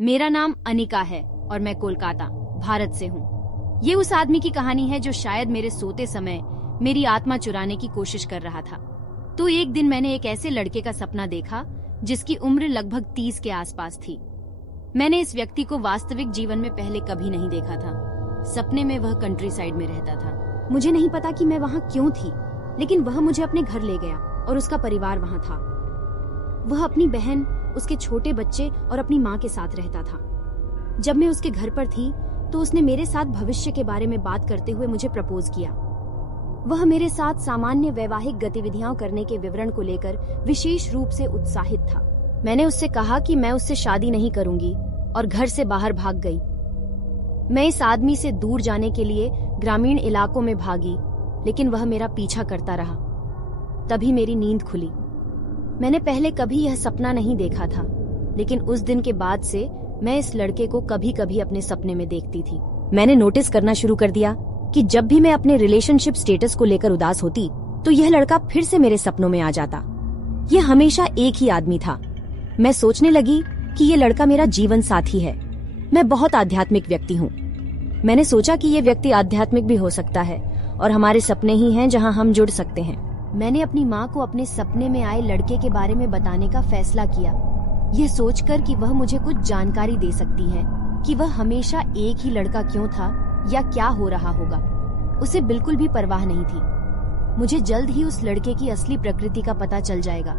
मेरा नाम अनिका है और मैं कोलकाता, भारत से हूँ। ये उस आदमी की कहानी है जो शायद मेरे सोते समय मेरी आत्मा चुराने की कोशिश कर रहा था। तो एक दिन मैंने एक ऐसे लड़के का सपना देखा जिसकी उम्र लगभग 30 के आसपास थी। मैंने इस व्यक्ति को वास्तविक जीवन में पहले कभी नहीं देखा था। सपने में वह कंट्री साइड में रहता था। मुझे नहीं पता कि मैं वहाँ क्यों थी, लेकिन वह मुझे अपने घर ले गया और उसका परिवार वहाँ था। वह अपनी बहन, उसके छोटे बच्चे और अपनी माँ के साथ रहता था। जब मैं उसके घर पर थी तो उसने मेरे साथ भविष्य के बारे में बात करते हुए मुझे प्रपोज किया। वह मेरे साथ सामान्य वैवाहिक गतिविधियां करने के विवरण को लेकर विशेष रूप से उत्साहित था। मैंने उससे कहा कि मैं उससे शादी नहीं करूंगी और घर से बाहर भाग गई। मैं इस आदमी से दूर जाने के लिए ग्रामीण इलाकों में भागी, लेकिन वह मेरा पीछा करता रहा। तभी मेरी नींद खुली। मैंने पहले कभी यह सपना नहीं देखा था, लेकिन उस दिन के बाद से मैं इस लड़के को कभी कभी अपने सपने में देखती थी। मैंने नोटिस करना शुरू कर दिया कि जब भी मैं अपने रिलेशनशिप स्टेटस को लेकर उदास होती तो यह लड़का फिर से मेरे सपनों में आ जाता। यह हमेशा एक ही आदमी था। मैं सोचने लगी कि यह लड़का मेरा जीवन साथी है। मैं बहुत आध्यात्मिक व्यक्ति हूँ। मैंने सोचा कि यह व्यक्ति आध्यात्मिक भी हो सकता है और हमारे सपने ही हैं जहाँ हम जुड़ सकते हैं। मैंने अपनी माँ को अपने सपने में आए लड़के के बारे में बताने का फैसला किया, यह सोचकर कि वह मुझे कुछ जानकारी दे सकती है कि वह हमेशा एक ही लड़का क्यों था या क्या हो रहा होगा। उसे बिल्कुल भी परवाह नहीं थी। मुझे जल्द ही उस लड़के की असली प्रकृति का पता चल जाएगा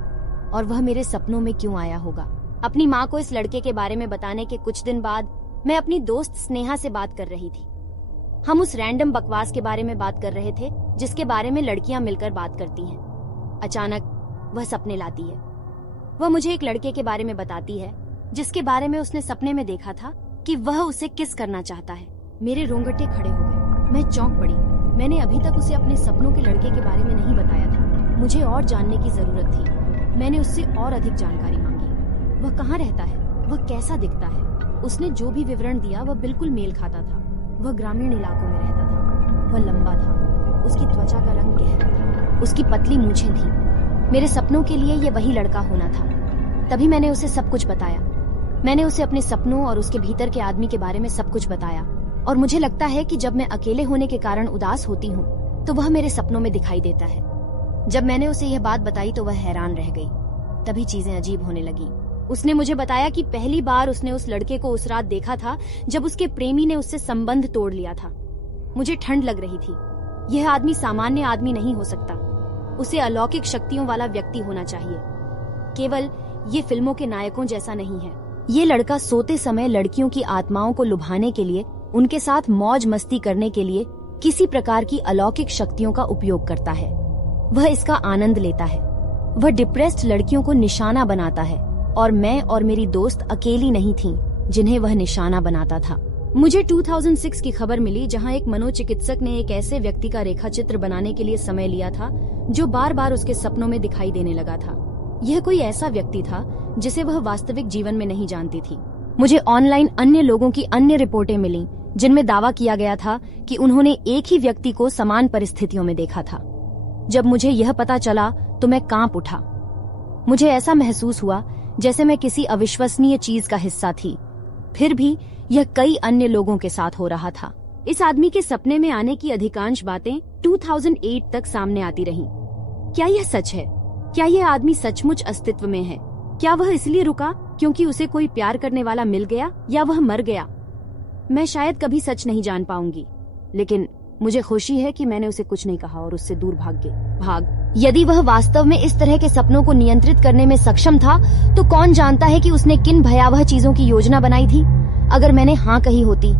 और वह मेरे सपनों में क्यों आया होगा। अपनी माँ को इस लड़के के बारे में बताने के कुछ दिन बाद मैं अपनी दोस्त स्नेहा से बात कर रही थी। हम उस रैंडम बकवास के बारे में बात कर रहे थे जिसके बारे में लड़कियां मिलकर बात करती हैं। अचानक वह सपने लाती है। वह मुझे एक लड़के के बारे में बताती है जिसके बारे में उसने सपने में देखा था कि वह उसे किस करना चाहता है। मेरे रोंगटे खड़े हो गए। मैं चौंक पड़ी। मैंने अभी तक उसे अपने सपनों के लड़के के बारे में नहीं बताया था। मुझे और जानने की जरूरत थी। मैंने उससे और अधिक जानकारी मांगी। वह कहाँ रहता है, वह कैसा दिखता है। उसने जो भी विवरण दिया वह बिल्कुल मेल खाता था। वह ग्रामीण इलाकों में रहता था। वह लंबा था। उसकी त्वचा का रंग गहरा था। उसकी पतली मूछें थीं। मेरे सपनों के लिए ये वही लड़का होना था। तभी मैंने उसे सब कुछ बताया। मैंने उसे अपने सपनों और उसके भीतर के आदमी के बारे में सब कुछ बताया। और मुझे लगता है कि जब मैं अकेले होने के कारण उदास होती हूँ तो वह मेरे सपनों में दिखाई देता है। जब मैंने उसे यह बात बताई तो वह हैरान रह गई। तभी चीजें अजीब होने लगी। उसने मुझे बताया कि पहली बार उसने उस लड़के को उस रात देखा था जब उसके प्रेमी ने उससे संबंध तोड़ लिया था। मुझे ठंड लग रही थी। यह आदमी सामान्य आदमी नहीं हो सकता। उसे अलौकिक शक्तियों वाला व्यक्ति होना चाहिए। केवल ये फिल्मों के नायकों जैसा नहीं है। ये लड़का सोते समय लड़कियों की आत्माओं को लुभाने के लिए, उनके साथ मौज मस्ती करने के लिए किसी प्रकार की अलौकिक शक्तियों का उपयोग करता है। वह इसका आनंद लेता है। वह डिप्रेस्ड लड़कियों को निशाना बनाता है और मैं और मेरी दोस्त अकेली नहीं थीं जिन्हें वह निशाना बनाता था। मुझे 2006 की खबर मिली जहां एक मनोचिकित्सक ने एक ऐसे व्यक्ति का रेखाचित्र बनाने के लिए समय लिया था जो बार बार उसके सपनों में दिखाई देने लगा था। यह कोई ऐसा व्यक्ति था जिसे वह वास्तविक जीवन में नहीं जानती थी। मुझे ऑनलाइन अन्य लोगों की अन्य रिपोर्टें मिली जिनमें दावा किया गया था कि उन्होंने एक ही व्यक्ति को समान परिस्थितियों में देखा था। जब मुझे यह पता चला तो मैं कांप उठा। मुझे ऐसा महसूस हुआ जैसे मैं किसी अविश्वसनीय चीज का हिस्सा थी। फिर भी यह कई अन्य लोगों के साथ हो रहा था। इस आदमी के सपने में आने की अधिकांश बातें 2008 तक सामने आती रहीं। क्या यह सच है? क्या यह आदमी सचमुच अस्तित्व में है? क्या वह इसलिए रुका क्योंकि उसे कोई प्यार करने वाला मिल गया या वह मर गया? मैं शायद कभी सच नहीं जान पाऊंगी, लेकिन मुझे खुशी है कि मैंने उसे कुछ नहीं कहा और उससे दूर भाग। यदि वह वास्तव में इस तरह के सपनों को नियंत्रित करने में सक्षम था तो कौन जानता है कि उसने किन भयावह चीजों की योजना बनाई थी। अगर मैंने हाँ कही होती